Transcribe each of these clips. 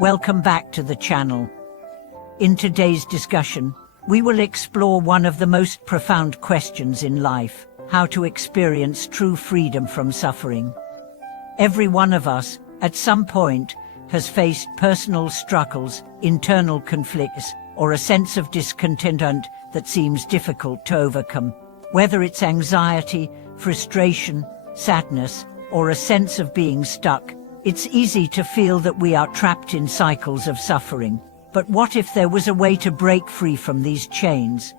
Welcome back to the channel. In today's discussion, we will explore one of the most profound questions in life: how to experience true freedom from suffering. Every one of us, at some point, has faced personal struggles, internal conflicts, or a sense of discontent that seems difficult to overcome. Whether it's anxiety, frustration, sadness, or a sense of being stuck, it's easy to feel that we are trapped in cycles of suffering. But what if there was a way to break free from these chains?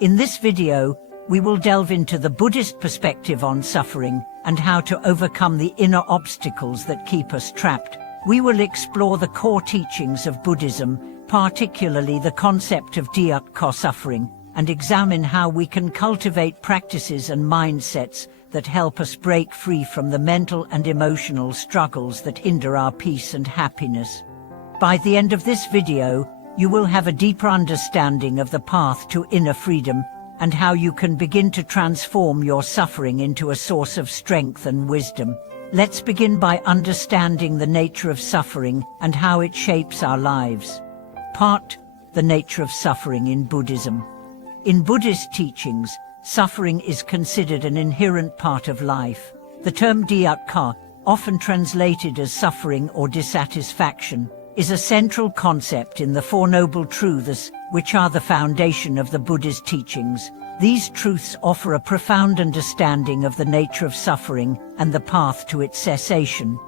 In this video, we will delve into the Buddhist perspective on suffering and how to overcome the inner obstacles that keep us trapped. We will explore the core teachings of Buddhism, particularly the concept of Diuk-Ko suffering, and examine how we can cultivate practices and mindsets that help us break free from the mental and emotional struggles that hinder our peace and happiness. By the end of this video, you will have a deeper understanding of the path to inner freedom and how you can begin to transform your suffering into a source of strength and wisdom. Let's begin by understanding the nature of suffering and how it shapes our lives. The nature of suffering in Buddhism. In Buddhist teachings, suffering is considered an inherent part of life. The term Diuk-Ko, often translated as suffering or dissatisfaction, is a central concept in the Four Noble Truths, which are the foundation of the Buddhist teachings. These truths offer a profound understanding of the nature of suffering and the path to its cessation.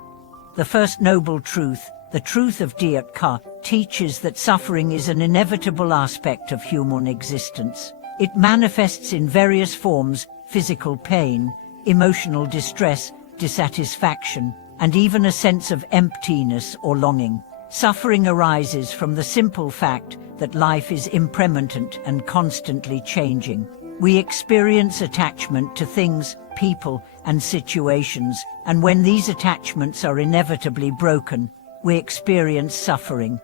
The first noble truth, the truth of Diuk-Ko, teaches that suffering is an inevitable aspect of human existence. It manifests in various forms: physical pain, emotional distress, dissatisfaction, and even a sense of emptiness or longing. Suffering arises from the simple fact that life is impermanent and constantly changing. We experience attachment to things, people, and situations, and when these attachments are inevitably broken, we experience suffering.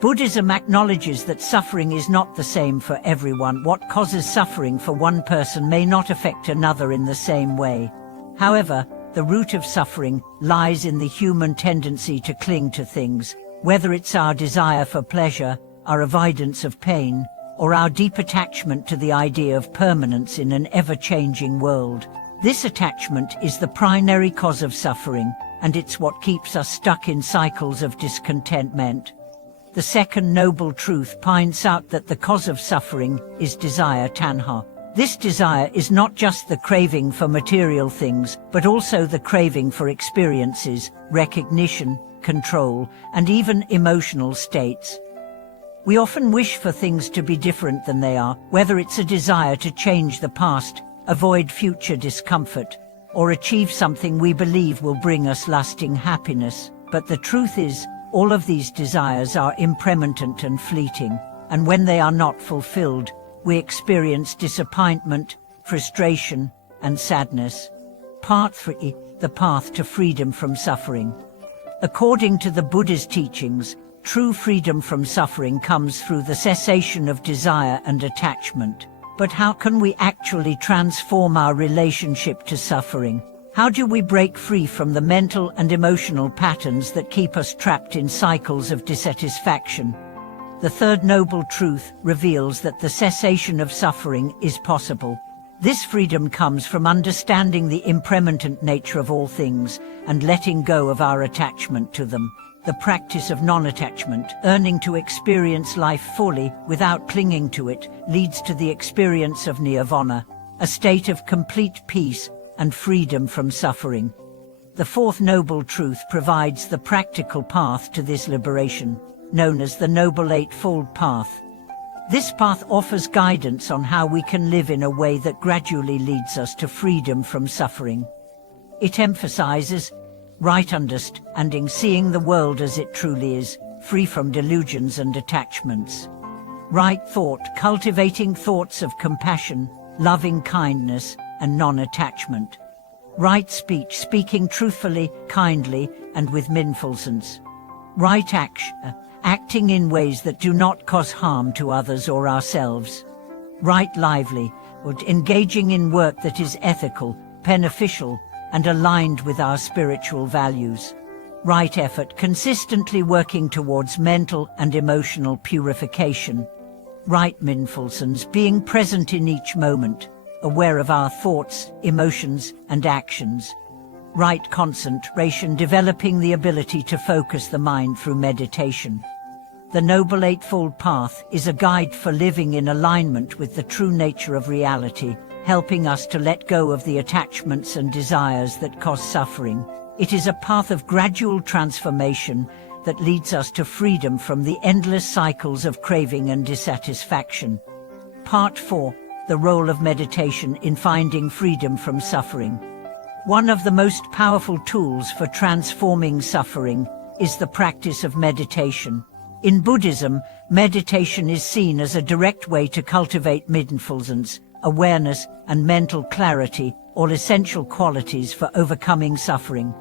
Buddhism acknowledges that suffering is not the same for everyone. What causes suffering for one person may not affect another in the same way. However, the root of suffering lies in the human tendency to cling to things, whether it's our desire for pleasure, our avoidance of pain, or our deep attachment to the idea of permanence in an ever-changing world. This attachment is the primary cause of suffering, and it's what keeps us stuck in cycles of discontentment. The second noble truth points out that the cause of suffering is desire, tanha. This desire is not just the craving for material things, but also the craving for experiences, recognition, control, and even emotional states. We often wish for things to be different than they are, whether it's a desire to change the past, avoid future discomfort, or achieve something we believe will bring us lasting happiness. But the truth is, all of these desires are impermanent and fleeting, and when they are not fulfilled, we experience disappointment, frustration, and sadness. Part 3. The path to freedom from suffering. According to the Buddha's teachings, true freedom from suffering comes through the cessation of desire and attachment. But how can we actually transform our relationship to suffering? How do we break free from the mental and emotional patterns that keep us trapped in cycles of dissatisfaction? The third noble truth reveals that the cessation of suffering is possible. This freedom comes from understanding the impermanent nature of all things and letting go of our attachment to them. The practice of non-attachment, learning to experience life fully without clinging to it, leads to the experience of nirvana, a state of complete peace and freedom from suffering. The fourth noble truth provides the practical path to this liberation, known as the Noble Eightfold Path. This path offers guidance on how we can live in a way that gradually leads us to freedom from suffering. It emphasizes right understanding, seeing the world as it truly is, free from delusions and attachments. Right thought, cultivating thoughts of compassion, loving kindness, and non-attachment. Right speech, speaking truthfully, kindly, and with mindfulness. Right action, acting in ways that do not cause harm to others or ourselves. Right livelihood, engaging in work that is ethical, beneficial, and aligned with our spiritual values. right effort, consistently working towards mental and emotional purification. Right mindfulness, being present in each moment, aware of our thoughts, emotions, and actions. Right concentration, developing the ability to focus the mind through meditation. The Noble Eightfold Path is a guide for living in alignment with the true nature of reality, helping us to let go of the attachments and desires that cause suffering. It is a path of gradual transformation that leads us to freedom from the endless cycles of craving and dissatisfaction. Part 4. The role of meditation in finding freedom from suffering. One of the most powerful tools for transforming suffering is the practice of meditation. In Buddhism, meditation is seen as a direct way to cultivate mindfulness, awareness, and mental clarity, all essential qualities for overcoming suffering.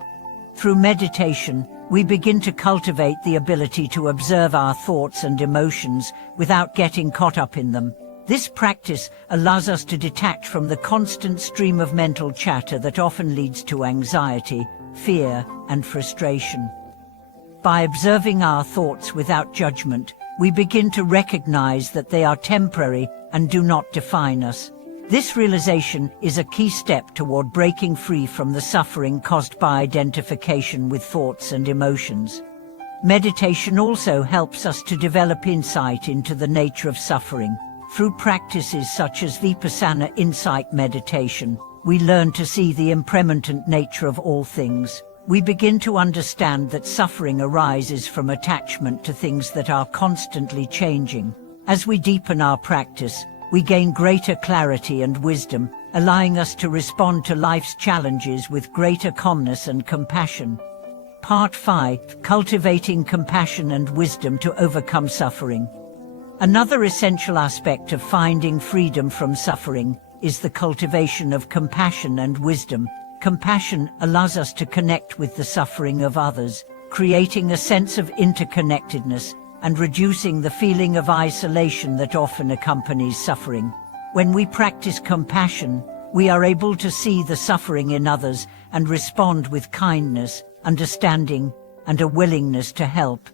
Through meditation, we begin to cultivate the ability to observe our thoughts and emotions without getting caught up in them. This practice allows us to detach from the constant stream of mental chatter that often leads to anxiety, fear, and frustration. By observing our thoughts without judgment, we begin to recognize that they are temporary and do not define us. This realization is a key step toward breaking free from the suffering caused by identification with thoughts and emotions. Meditation also helps us to develop insight into the nature of suffering. Through practices such as Vipassana insight meditation, we learn to see the impermanent nature of all things. We begin to understand that suffering arises from attachment to things that are constantly changing. As we deepen our practice, we gain greater clarity and wisdom, allowing us to respond to life's challenges with greater calmness and compassion. Part 5. Cultivating compassion and wisdom to overcome suffering. Another essential aspect of finding freedom from suffering is the cultivation of compassion and wisdom. Compassion allows us to connect with the suffering of others, creating a sense of interconnectedness and reducing the feeling of isolation that often accompanies suffering. When we practice compassion, we are able to see the suffering in others and respond with kindness, understanding, and a willingness to help.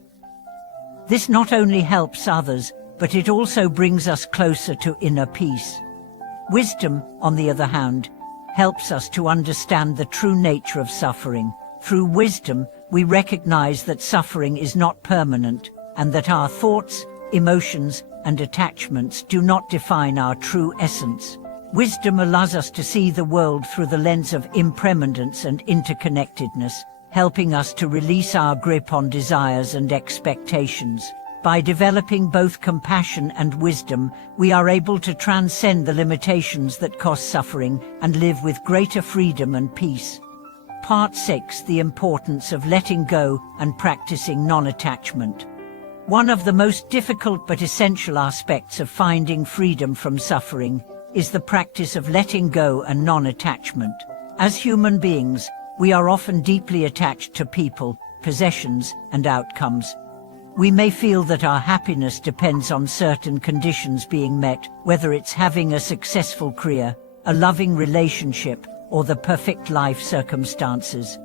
This not only helps others, but it also brings us closer to inner peace. Wisdom, on the other hand, helps us to understand the true nature of suffering. Through wisdom, we recognize that suffering is not permanent, and that our thoughts, emotions, and attachments do not define our true essence. Wisdom allows us to see the world through the lens of impermanence and interconnectedness, helping us to release our grip on desires and expectations. By developing both compassion and wisdom, we are able to transcend the limitations that cause suffering and live with greater freedom and peace. Part 6. The importance of letting go and practicing non-attachment. One of the most difficult but essential aspects of finding freedom from suffering is the practice of letting go and non-attachment. As human beings, we are often deeply attached to people, possessions, and outcomes. We may feel that our happiness depends on certain conditions being met, whether it's having a successful career, a loving relationship, or the perfect life circumstances.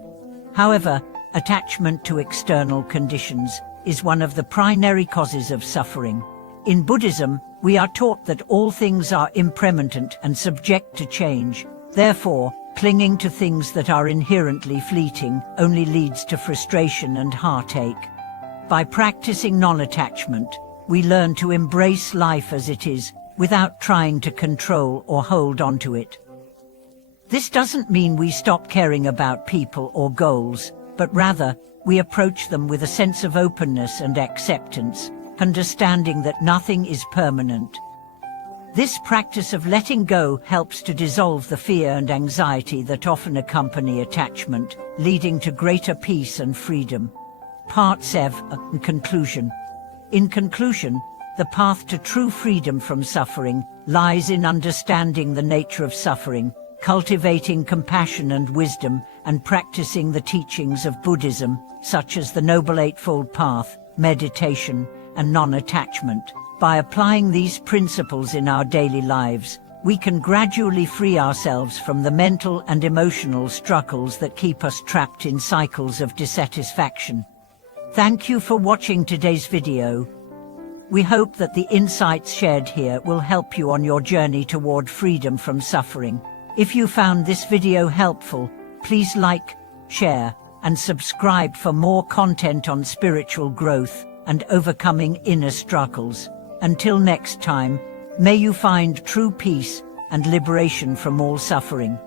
However, attachment to external conditions is one of the primary causes of suffering. In Buddhism, we are taught that all things are impermanent and subject to change. Therefore, clinging to things that are inherently fleeting only leads to frustration and heartache. By practicing non-attachment, we learn to embrace life as it is, without trying to control or hold on to it. This doesn't mean we stop caring about people or goals, but rather, we approach them with a sense of openness and acceptance, understanding that nothing is permanent. This practice of letting go helps to dissolve the fear and anxiety that often accompany attachment, leading to greater peace and freedom. Part 7. Conclusion. In conclusion, the path to true freedom from suffering lies in understanding the nature of suffering, cultivating compassion and wisdom, and practicing the teachings of Buddhism, such as the Noble Eightfold Path, meditation, and non-attachment. By applying these principles in our daily lives, we can gradually free ourselves from the mental and emotional struggles that keep us trapped in cycles of dissatisfaction. Thank you for watching today's video. We hope that the insights shared here will help you on your journey toward freedom from suffering. If you found this video helpful, please like, share, and subscribe for more content on spiritual growth and overcoming inner struggles. Until next time, may you find true peace and liberation from all suffering.